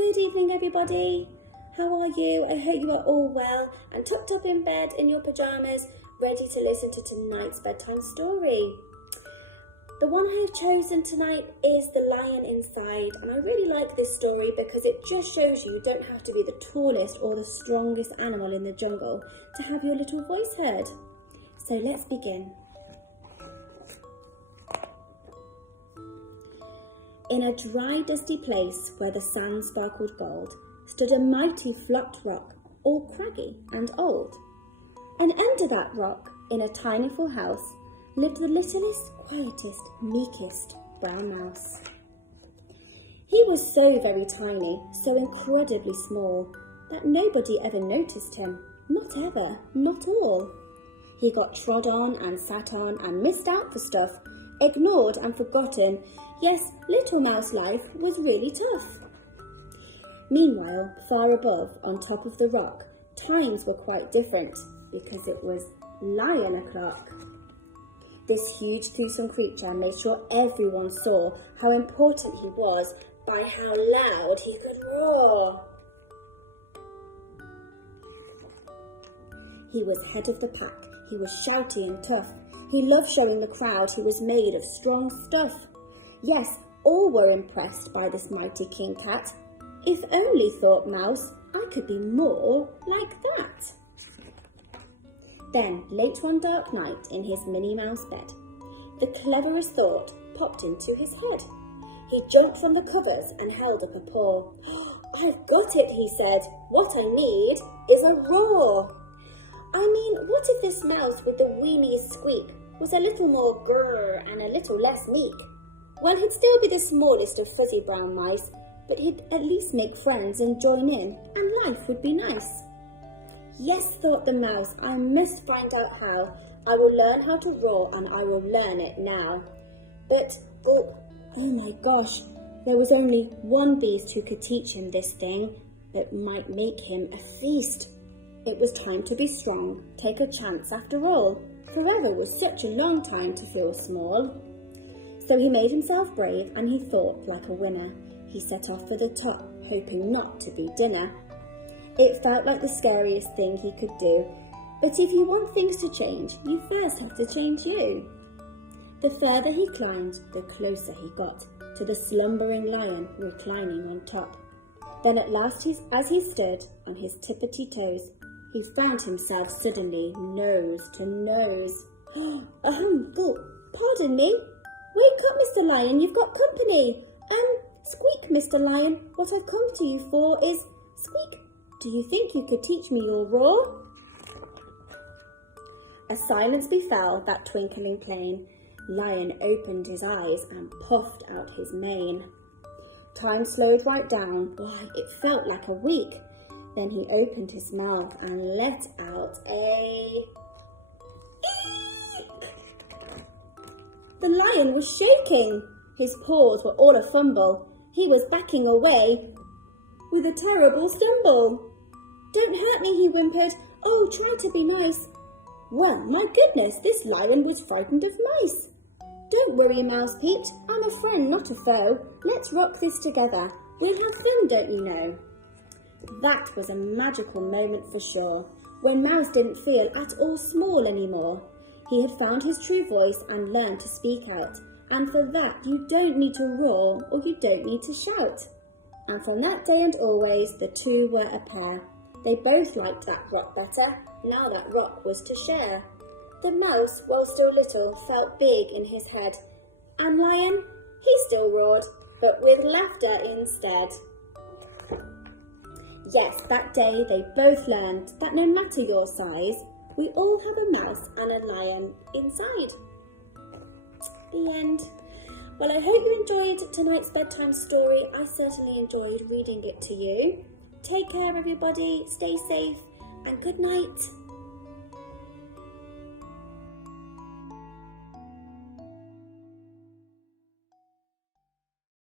Good evening, everybody. How are you? I hope you are all well and tucked up in bed in your pyjamas, ready to listen to tonight's bedtime story. The one I have chosen tonight is The Lion Inside, and I really like this story because it just shows you don't have to be the tallest or the strongest animal in the jungle to have your little voice heard. So let's begin. In a dry, dusty place where the sand sparkled gold, stood a mighty flat rock, all craggy and old. And under that rock, in a tiny full house, lived the littlest, quietest, meekest brown mouse. He was so very tiny, so incredibly small, that nobody ever noticed him, not ever, not all. He got trod on and sat on and missed out for stuff, ignored and forgotten. Yes, little mouse life was really tough. Meanwhile, far above, on top of the rock, times were quite different because it was lion o'clock. This huge, gruesome creature made sure everyone saw how important he was by how loud he could roar. He was head of the pack. He was shouty and tough. He loved showing the crowd he was made of strong stuff. Yes, all were impressed by this mighty king cat. If only, thought Mouse, I could be more like that. Then, late one dark night in his Minnie Mouse bed, the cleverest thought popped into his head. He jumped from the covers and held up a paw. I've got it, he said. What I need is a roar. I mean, what if this mouse with the weeniest squeak was a little more grrr and a little less meek? Well, he'd still be the smallest of fuzzy brown mice, but he'd at least make friends and join in, and life would be nice. Yes, thought the mouse, I must find out how. I will learn how to roar, and I will learn it now. But, oh my gosh, there was only one beast who could teach him this thing that might make him a feast. It was time to be strong, take a chance after all. Forever was such a long time to feel small. So he made himself brave and he thought like a winner. He set off for the top, hoping not to be dinner. It felt like the scariest thing he could do. But if you want things to change, you first have to change you. The further he climbed, the closer he got to the slumbering lion reclining on top. Then at last, as he stood on his tippity toes, he found himself suddenly nose to nose. Pardon me. Wake up, Mr. Lion, you've got company. Squeak, Mr. Lion, what I've come to you for is, Squeak, do you think you could teach me your roar? A silence befell that twinkling plain. Lion opened his eyes and puffed out his mane. Time slowed right down. Why, it felt like a week. Then he opened his mouth and let out a eek. The lion was shaking. His paws were all a fumble. He was backing away with a terrible stumble. Don't hurt me, he whimpered. Oh, try to be nice. Well, my goodness, this lion was frightened of mice. Don't worry, Mouse peeped. I'm a friend, not a foe. Let's rock this together. We'll have fun, don't you know? That was a magical moment for sure, when Mouse didn't feel at all small anymore. He had found his true voice and learned to speak out. And for that, you don't need to roar or you don't need to shout. And from that day and always, the two were a pair. They both liked that rock better. Now that rock was to share. The mouse, while still little, felt big in his head. And Lion, he still roared, but with laughter instead. Yes, that day they both learned that no matter your size, we all have a mouse and a lion inside. The end. Well, I hope you enjoyed tonight's bedtime story. I certainly enjoyed reading it to you. Take care, everybody. Stay safe and good night.